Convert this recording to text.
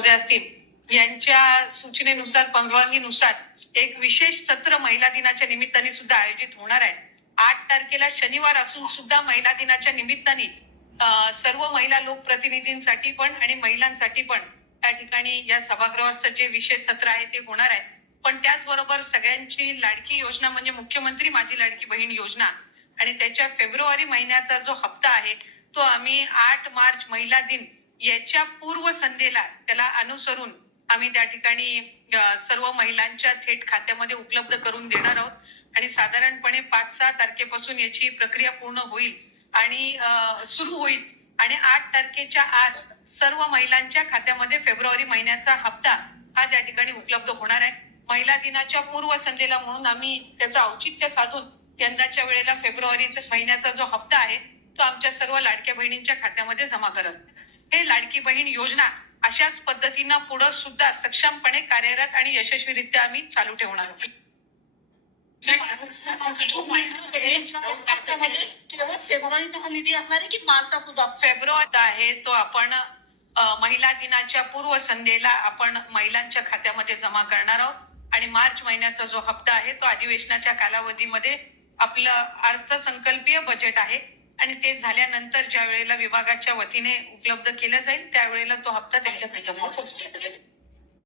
मध्ये असतील. यांच्या सूचनेनुसार परवानगीनुसार एक विशेष सत्र महिला दिनाच्या निमित्ताने सुद्धा आयोजित होणार आहे. आठ तारखेला शनिवार असून सुद्धा महिला दिनाच्या निमित्ताने सर्व महिला लोकप्रतिनिधींसाठी पण आणि महिलांसाठी पण त्या ठिकाणी या सभागृहाचं जे विशेष सत्र आहे ते होणार आहे. पण त्याचबरोबर सगळ्यांची लाडकी योजना म्हणजे मुख्यमंत्री माझी लाडकी बहीण योजना आणि त्याच्या फेब्रुवारी महिन्याचा जो हप्ता आहे तो आम्ही आठ मार्च महिला दिन याच्या पूर्व संध्येला त्याला अनुसरून आम्ही त्या ठिकाणी सर्व महिलांच्या थेट खात्यामध्ये उपलब्ध करून देणार आहोत. आणि साधारणपणे पाच सहा तारखेपासून याची प्रक्रिया पूर्ण होईल आणि सुरू होईल. आणि आठ तारखेच्या आत सर्व महिलांच्या खात्यामध्ये फेब्रुवारी महिन्याचा हप्ता हा त्या ठिकाणी उपलब्ध होणार आहे. महिला दिनाच्या पूर्व संध्येला म्हणून आम्ही त्याचं औचित्य साधून यंदाच्या वेळेला फेब्रुवारीचा महिन्याचा जो हप्ता आहे तो आमच्या सर्व लाडक्या बहिणींच्या खात्यामध्ये जमा करत हे लाडकी बहीण योजना अशाच पद्धतीनं पुढे सुद्धा सक्षमपणे कार्यरत आणि यशस्वीरित्या आम्ही चालू ठेवणार आहोत. फेब्रुवारीचा निधी असणार आहे की फेब्रुवारी आहे तो आपण महिला दिनाच्या पूर्व संध्येला आपण महिलांच्या खात्यामध्ये जमा करणार आहोत. आणि मार्च महिन्याचा जो हप्ता आहे तो अधिवेशनाच्या कालावधीमध्ये आपलं अर्थसंकल्पीय बजेट आहे. आणि ते झाल्यानंतर ज्या वेळेला विभागाच्या वतीने उपलब्ध केलं जाईल त्यावेळेला तो हप्ता त्यांच्या